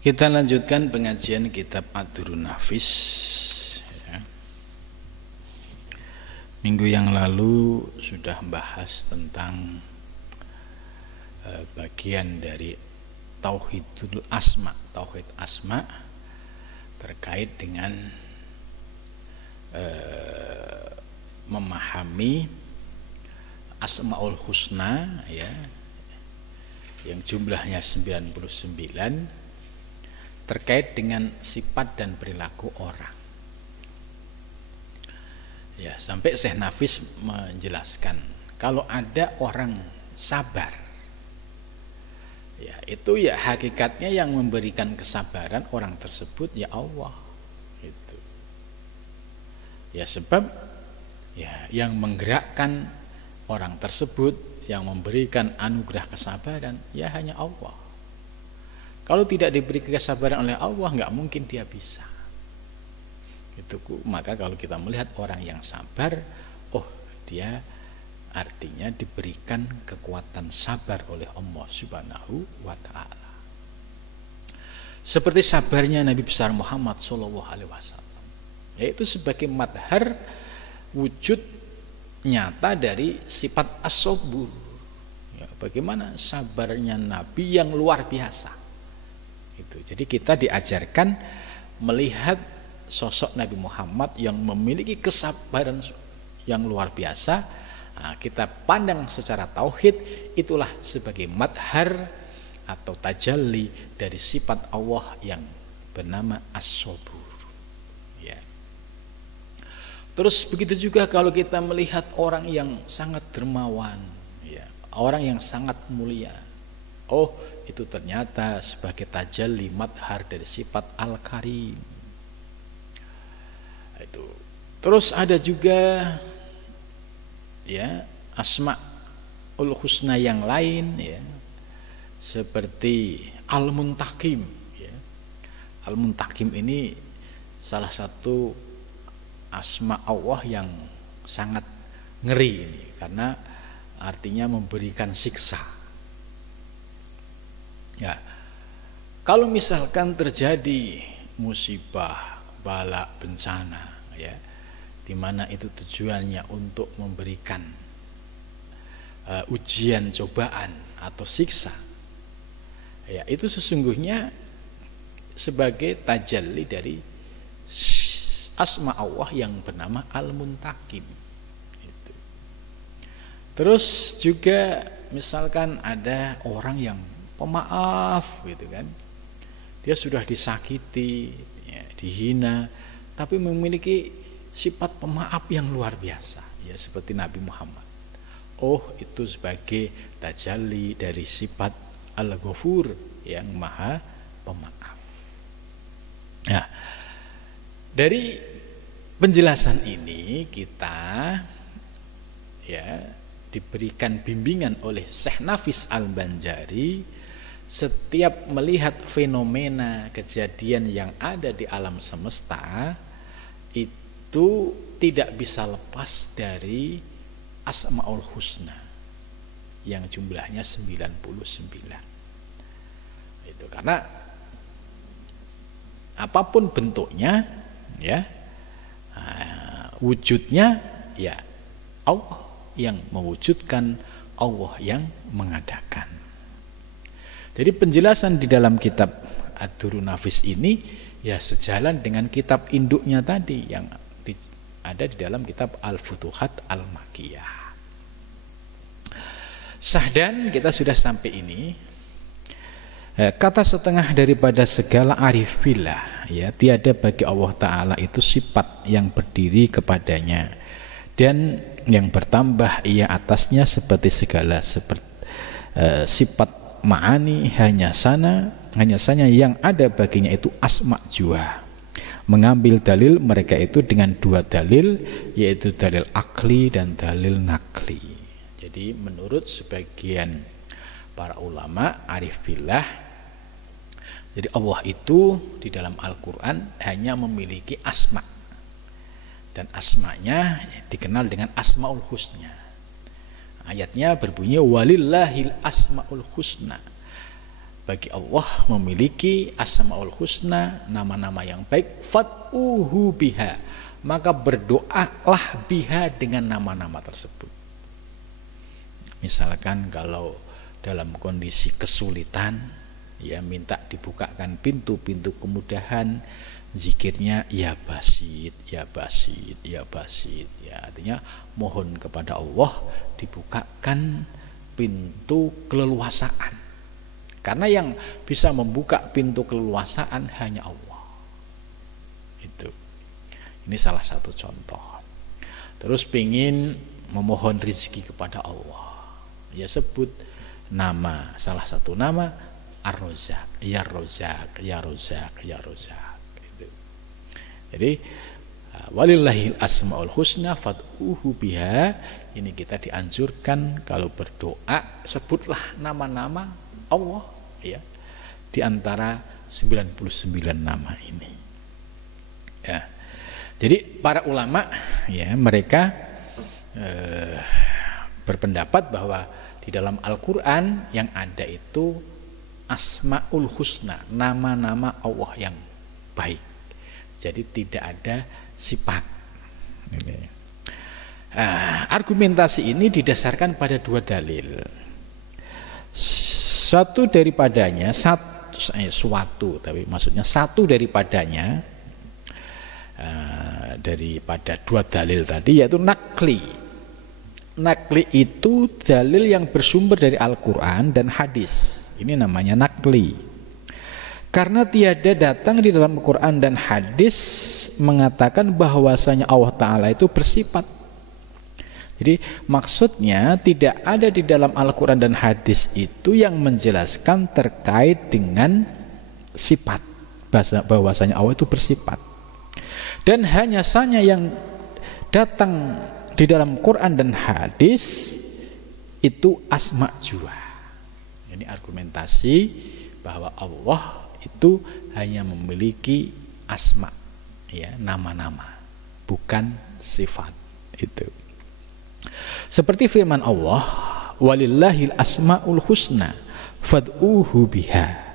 Kita lanjutkan pengajian kitab Ad-Durrun Nafis ya. Minggu yang lalu sudah membahas tentang bagian dari Tauhidul Asma, Tauhid Asma terkait dengan memahami Asmaul Husna ya, yang jumlahnya 99 terkait dengan sifat dan perilaku orang. Ya, sampai Syekh Nafis menjelaskan kalau ada orang sabar, ya itu ya hakikatnya yang memberikan kesabaran orang tersebut ya Allah. Itu. Ya sebab ya yang menggerakkan orang tersebut, yang memberikan anugerah kesabaran ya hanya Allah. Kalau tidak diberi kesabaran oleh Allah, nggak mungkin dia bisa. Itu maka kalau kita melihat orang yang sabar, oh dia artinya diberikan kekuatan sabar oleh Allah Subhanahu wa Ta'ala. Seperti sabarnya Nabi besar Muhammad SAW, yaitu sebagai madhar wujud nyata dari sifat as-sabur. Ya, bagaimana sabarnya Nabi yang luar biasa. Jadi kita diajarkan melihat sosok Nabi Muhammad yang memiliki kesabaran yang luar biasa. Nah, kita pandang secara tauhid, itulah sebagai madhar atau tajalli dari sifat Allah yang bernama as-sabur ya. Terus begitu juga kalau kita melihat orang yang sangat dermawan ya, orang yang sangat mulia, oh itu ternyata sebagai tajalli madhar dari sifat Al-Karim. Itu. Terus ada juga ya Asmaul Husna yang lain ya, seperti Al-Muntakim ya. Al-Muntakim ini salah satu asma Allah yang sangat ngeri ini, karena artinya memberikan siksa. Ya, kalau misalkan terjadi musibah, bala, bencana, ya, di mana itu tujuannya untuk memberikan ujian, cobaan atau siksa, ya, itu sesungguhnya sebagai tajalli dari asma Allah yang bernama Al-Muntakim. Itu. Terus juga misalkan ada orang yang pemaaf gitu kan, dia sudah disakiti ya, dihina, tapi memiliki sifat pemaaf yang luar biasa ya, seperti Nabi Muhammad. Oh itu sebagai tajalli dari sifat Al-Ghafur yang maha pemaaf. Nah, dari penjelasan ini kita ya diberikan bimbingan oleh Syekh Nafis Al-Banjari. Setiap melihat fenomena kejadian yang ada di alam semesta itu tidak bisa lepas dari Asmaul Husna yang jumlahnya 99. Itu karena apapun bentuknya ya, wujudnya ya Allah yang mewujudkan, Allah yang mengadakan. Jadi penjelasan di dalam kitab Ad-Durrun Nafis ini ya sejalan dengan kitab induknya tadi yang ada di dalam kitab Al-Futuhat Al-Makkiyah. Sahdan kita sudah sampai ini. Kata setengah daripada segala arif billah ya, tiada bagi Allah Ta'ala itu sifat yang berdiri kepadanya dan yang bertambah ia atasnya seperti segala sifat ma'ani hanya saja yang ada baginya itu asma jua. Mengambil dalil mereka itu dengan dua dalil, yaitu dalil akli dan dalil nakli. Jadi menurut sebagian para ulama arif billah, jadi Allah itu di dalam Al-Quran hanya memiliki asma, dan asmanya dikenal dengan Asmaul Husna. Ayatnya berbunyi walillahil asmaul husna. bagi Allah memiliki asmaul husna, nama-nama yang baik, fad'uhu biha, maka berdoalah biha dengan nama-nama tersebut. Misalkan kalau dalam kondisi kesulitan, ya minta dibukakan pintu-pintu kemudahan, zikirnya ya basit, ya basit, ya basit, ya artinya mohon kepada Allah dibukakan pintu keleluasaan, karena yang bisa membuka pintu keleluasaan hanya Allah. Ini salah satu contoh. Terus pingin memohon rezeki kepada Allah, ya sebut nama, salah satu nama Ar-Razzaq, ya Razzaq, ya Razzaq, ya Razzaq. Jadi walillahil asmaul husna fad'uhu biha. Ini kita dianjurkan kalau berdoa sebutlah nama-nama Allah, ya, di antara 99 nama ini. Ya. Jadi para ulama, ya, mereka berpendapat bahwa di dalam Al-Qur'an yang ada itu asmaul husna, nama-nama Allah yang baik. Jadi tidak ada sifat. Argumentasi ini didasarkan pada dua dalil. Satu daripadanya, tapi maksudnya satu daripadanya daripada dua dalil tadi, yaitu nakli. Nakli itu dalil yang bersumber dari Al-Quran dan hadis. Ini namanya nakli. Karena tiada datang di dalam Al-Quran dan hadis mengatakan bahwasanya Allah Ta'ala itu bersifat. Jadi maksudnya tidak ada di dalam Al-Quran dan hadis itu yang menjelaskan terkait dengan sifat, bahwasanya Allah itu bersifat. Dan hanya saja yang datang di dalam Quran dan hadis itu asma jua. Ini argumentasi bahwa Allah itu hanya memiliki asma, ya, nama-nama, bukan sifat. Itu seperti firman Allah, walillahil asmaul husna fad'uhu biha.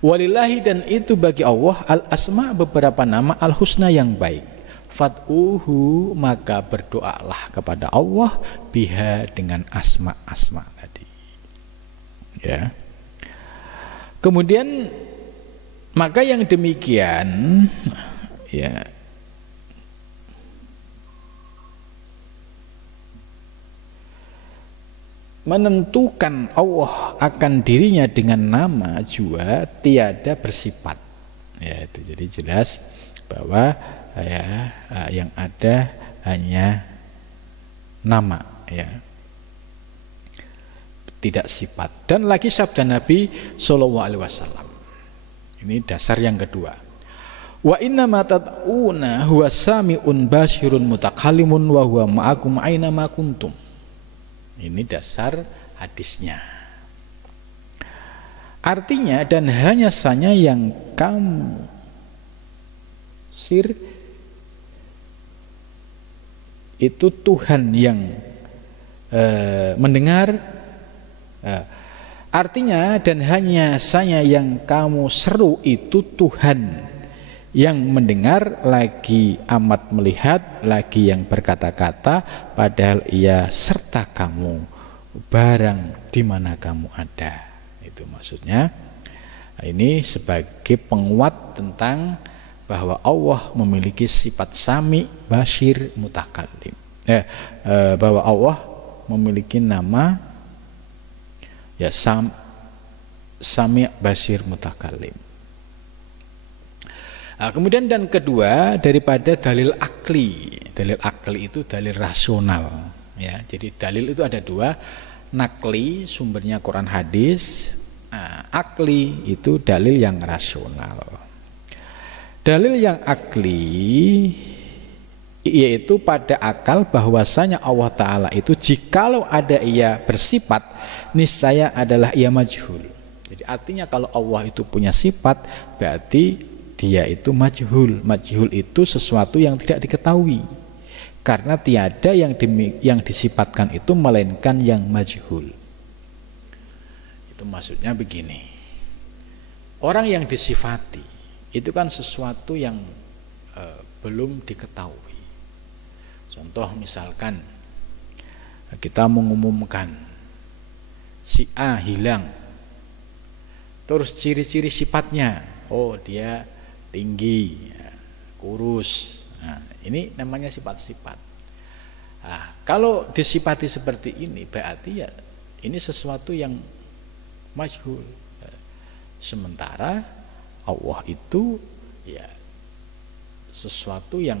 Walillahi, dan itu bagi Allah, al asma, beberapa nama, al husna yang baik, fad'uhu, maka berdoalah kepada Allah biha, dengan asma-asma tadi, ya. Kemudian maka yang demikian, ya, menentukan Allah akan dirinya dengan nama juga tiada bersifat, ya, itu jadi jelas bahwa, ya, yang ada hanya nama, ya, tidak sifat. Dan lagi sabda Nabi Shallallahu Alaihi Wasallam, ini dasar yang kedua, wa inna ma tad'una huwa sami'un basyirun mutakallimun wa huwa ma'akum aina ma kuntum. Ini dasar hadisnya. Artinya, dan hanya saja yang kamu itu Tuhan yang mendengar. Artinya, dan hanya saja yang kamu seru itu Tuhan yang mendengar, lagi amat melihat, lagi yang berkata-kata, padahal ia serta kamu barang di mana kamu ada. Itu maksudnya. Ini sebagai penguat tentang bahwa Allah memiliki sifat sami, basyir, mutakallim. Bahwa Allah memiliki nama, ya, sami, basyir, mutakallim. Nah, kemudian dan kedua daripada dalil akli. Dalil akli itu dalil rasional, ya. Jadi dalil itu ada dua, nakli sumbernya Quran hadis, akli itu dalil yang rasional. Dalil yang akli yaitu pada akal bahwasanya Allah Ta'ala itu jikalau ada ia bersifat, niscaya adalah ia majhul. Jadi artinya kalau Allah itu punya sifat, berarti dia itu majhul. Majhul itu sesuatu yang tidak diketahui, karena tiada yang disifatkan itu melainkan yang majhul. Itu maksudnya begini, Orang yang disifati itu kan sesuatu yang belum diketahui. Contoh misalkan kita mengumumkan si A hilang, terus ciri-ciri sifatnya, oh dia tinggi, kurus. Nah, ini namanya sifat-sifat. Nah, kalau disifati seperti ini berarti ya ini sesuatu yang majhul. Sementara Allah itu ya sesuatu yang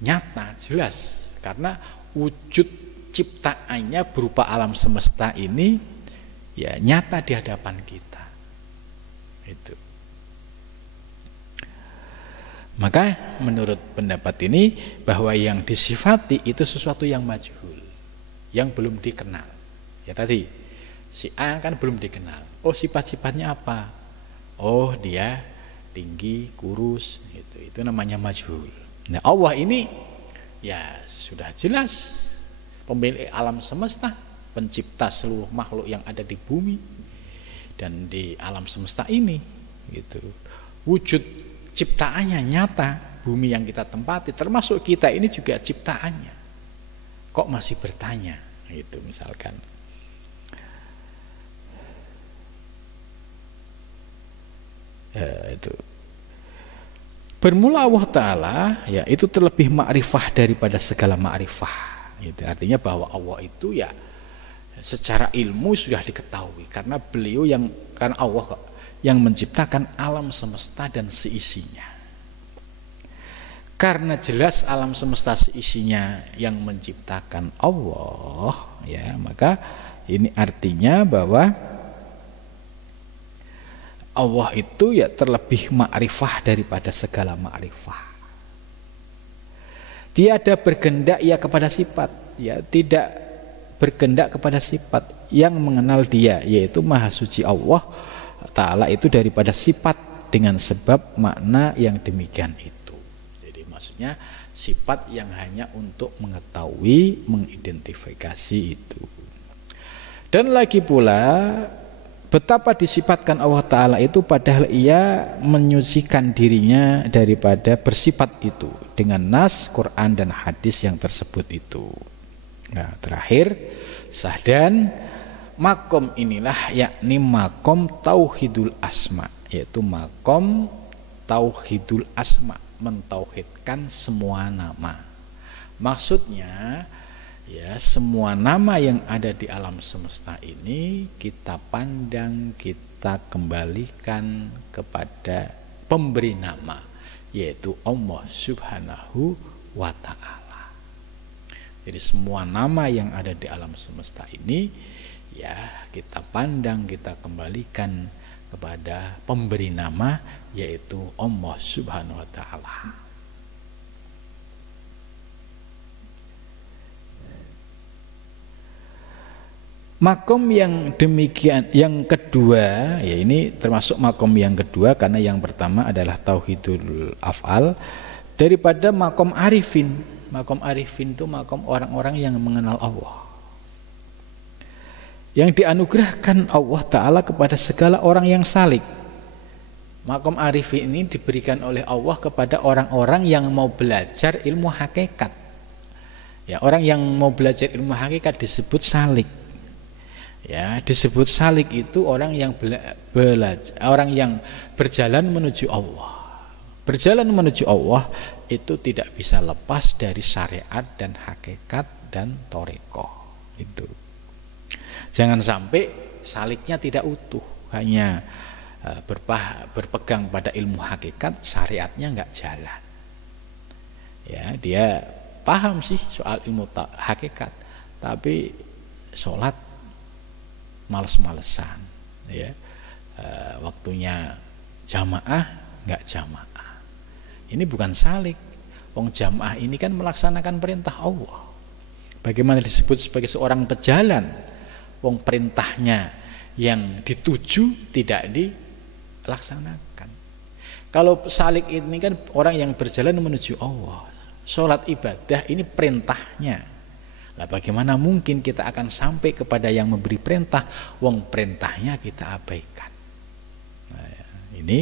nyata, jelas, karena wujud ciptaannya berupa alam semesta ini ya nyata di hadapan kita. Itu. Maka menurut pendapat ini bahwa yang disifati itu sesuatu yang majhul, yang belum dikenal. Ya tadi si A kan belum dikenal. Oh, sifat-sifatnya apa? Oh, dia tinggi, kurus, gitu. Itu namanya majhul. Nah, Allah ini ya sudah jelas pemilik alam semesta, pencipta seluruh makhluk yang ada di bumi dan di alam semesta ini, gitu. Wujud ciptaannya nyata, bumi yang kita tempati, termasuk kita ini juga ciptaannya. Kok masih bertanya? Gitu misalkan. Itu bermula Allah Ta'ala ya itu terlebih ma'rifah daripada segala ma'rifah. Itu artinya bahwa Allah itu ya secara ilmu sudah diketahui karena karena Allah yang menciptakan alam semesta dan seisinya. Karena jelas alam semesta seisinya yang menciptakan Allah ya, maka ini artinya bahwa Allah itu ya terlebih ma'rifah daripada segala ma'rifah. Tiada bergendak ia kepada sifat, ya tidak bergendak kepada sifat yang mengenal dia, yaitu Maha Suci Allah Ta'ala itu daripada sifat dengan sebab makna yang demikian itu. Jadi maksudnya sifat yang hanya untuk mengetahui, mengidentifikasi itu. Dan lagi pula betapa disifatkan Allah Ta'ala itu padahal ia menyucikan dirinya daripada bersifat itu dengan nas, Quran dan hadis yang tersebut itu. Nah terakhir sahdan makom inilah yakni makom tauhidul asma, yaitu makom tauhidul asma, mentauhidkan semua nama. Maksudnya ya semua nama yang ada di alam semesta ini kita pandang, kita kembalikan kepada pemberi nama, yaitu Allah Subhanahu wa Ta'ala. Jadi semua nama yang ada di alam semesta ini ya kita pandang, kita kembalikan kepada pemberi nama, yaitu Allah Subhanahu wa Ta'ala. Makom yang demikian, yang kedua, ya ini termasuk makom yang kedua karena yang pertama adalah tauhidul af'al daripada makom arifin. Makom arifin itu makom orang-orang yang mengenal Allah, yang dianugerahkan Allah Ta'ala kepada segala orang yang salik. Makom arifin ini diberikan oleh Allah kepada orang-orang yang mau belajar ilmu hakikat. Ya, orang yang mau belajar ilmu hakikat disebut salik. Ya, disebut salik itu orang yang orang yang berjalan menuju Allah. Berjalan menuju Allah itu tidak bisa lepas dari syariat dan hakikat dan thariqah itu. Jangan sampai saliknya tidak utuh, hanya berpegang pada ilmu hakikat, syariatnya enggak jalan. Ya, dia paham sih soal ilmu hakikat, tapi sholat males-malesan, ya. Waktunya jamaah nggak jamaah. Ini bukan salik. Wong jamaah ini kan melaksanakan perintah Allah. Bagaimana disebut sebagai seorang pejalan? Wong perintahnya yang dituju tidak dilaksanakan. Kalau salik ini kan orang yang berjalan menuju Allah. Sholat ibadah ini perintahnya. Nah, bagaimana mungkin kita akan sampai kepada yang memberi perintah, wong perintahnya kita abaikan. Nah, ya. Ini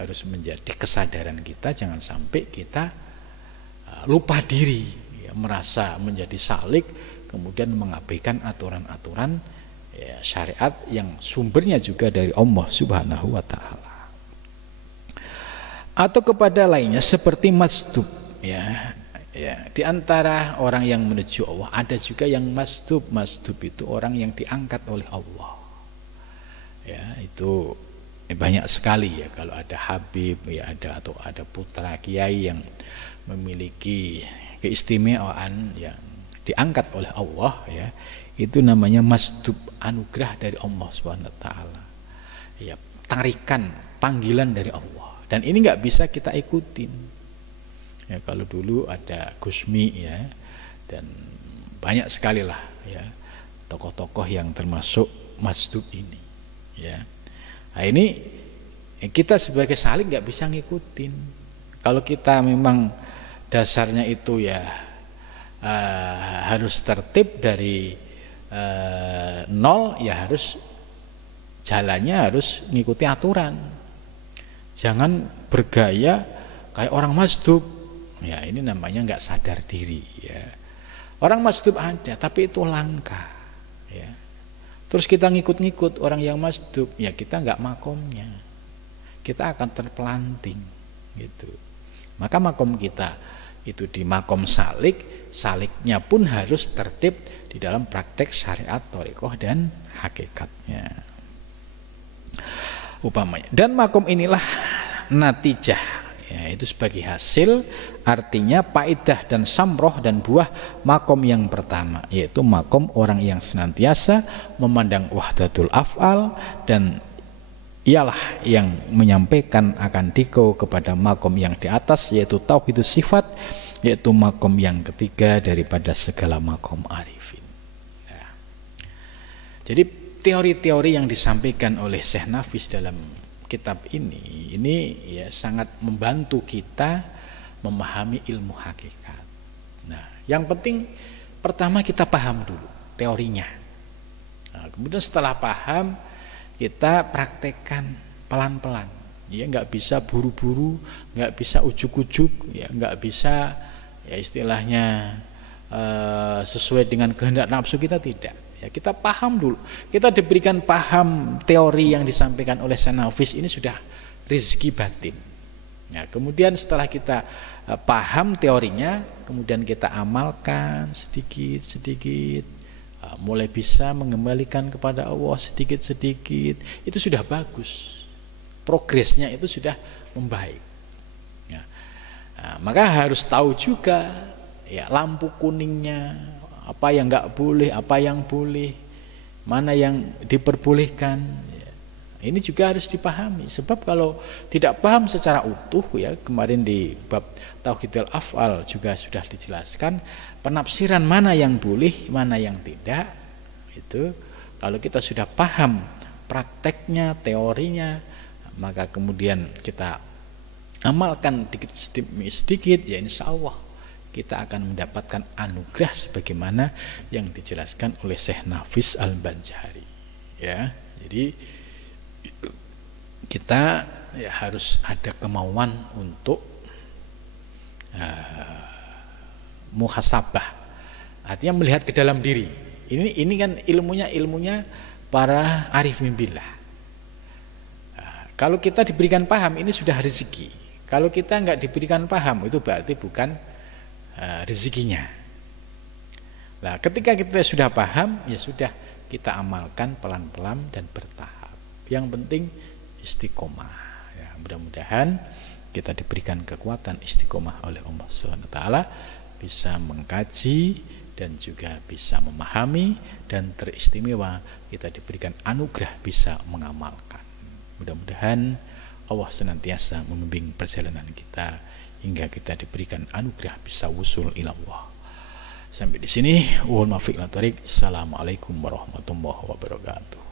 harus menjadi kesadaran kita, jangan sampai kita lupa diri, ya, merasa menjadi salik kemudian mengabaikan aturan-aturan, ya, syariat yang sumbernya juga dari Allah Subhanahu wa taala. Atau kepada lainnya seperti masdub, ya. Ya, di antara orang yang menuju Allah ada juga yang masdub. Masdub itu orang yang diangkat oleh Allah. Ya, itu banyak sekali ya, kalau ada habib ya atau ada putra kiai yang memiliki keistimewaan yang diangkat oleh Allah, ya, itu namanya masdub, anugerah dari Allah Subhanahu wa taala. Ya, tarikan, panggilan dari Allah. Dan ini nggak bisa kita ikutin. Ya, kalau dulu ada Gusmi, ya, dan banyak sekali lah, ya, tokoh-tokoh yang termasuk masdub ini, ya. Nah, ini kita sebagai salik nggak bisa ngikutin. Kalau kita memang dasarnya itu ya harus tertib dari nol, ya harus jalannya harus ngikuti aturan. Jangan bergaya kayak orang masdub. Ya, ini namanya nggak sadar diri, ya. Orang masdub ada, tapi itu langka, ya. Terus kita ngikut-ngikut orang yang masdub, ya kita nggak makomnya, kita akan terpelanting, gitu. Maka makom kita itu di makom salik, saliknya pun harus tertib di dalam praktek syariat, thariqah dan hakikatnya. Upamanya, dan makom inilah natijah. Ya, itu sebagai hasil, artinya paidah dan samroh dan buah makom yang pertama, yaitu makom orang yang senantiasa memandang wahdatul af'al, dan ialah yang menyampaikan akan diko kepada makom yang di atas, yaitu tauhidus sifat, yaitu makom yang ketiga daripada segala makom arifin. Ya. Jadi teori-teori yang disampaikan oleh Syekh Nafis dalam kitab ini ya sangat membantu kita memahami ilmu hakikat. Nah, yang penting pertama kita paham dulu teorinya. Nah, kemudian setelah paham kita praktekkan pelan-pelan. Ya, nggak bisa buru-buru, nggak bisa ujuk-ujuk, ya nggak bisa ya istilahnya sesuai dengan kehendak nafsu kita, tidak. Ya, kita paham dulu. Kita diberikan paham teori yang disampaikan oleh Syekh Nafis ini sudah rezeki batin. Ya, kemudian setelah kita paham teorinya, kemudian kita amalkan sedikit-sedikit, mulai bisa mengembalikan kepada Allah sedikit-sedikit, itu sudah bagus. Progresnya itu sudah membaik. Ya. Nah, maka harus tahu juga ya lampu kuningnya, apa yang nggak boleh, apa yang boleh, mana yang diperbolehkan. Ini juga harus dipahami. Sebab kalau tidak paham secara utuh, ya kemarin di bab tauhidul af'al juga sudah dijelaskan penafsiran mana yang boleh, mana yang tidak. Itu kalau kita sudah paham prakteknya, teorinya, maka kemudian kita amalkan sedikit, ya insya Allah kita akan mendapatkan anugerah sebagaimana yang dijelaskan oleh Syekh Nafis Al-Banjari. Ya, jadi kita ya harus ada kemauan untuk muhasabah, artinya melihat ke dalam diri. Ini kan ilmunya para arifin billah. Kalau kita diberikan paham, ini sudah rezeki. Kalau kita nggak diberikan paham, itu berarti bukan rezekinya. Nah, ketika kita sudah paham, ya sudah kita amalkan pelan-pelan dan bertahap. Yang penting istiqomah. Ya, mudah-mudahan kita diberikan kekuatan istiqomah oleh Allah SWT, bisa mengkaji dan juga bisa memahami, dan teristimewa kita diberikan anugerah bisa mengamalkan. Mudah-mudahan Allah senantiasa membimbing perjalanan kita hingga kita diberikan anugerah bisa wusul ila Allah. Sampai di sini, wal muwaffiq ila thariq. Assalamualaikum warahmatullahi wabarakatuh.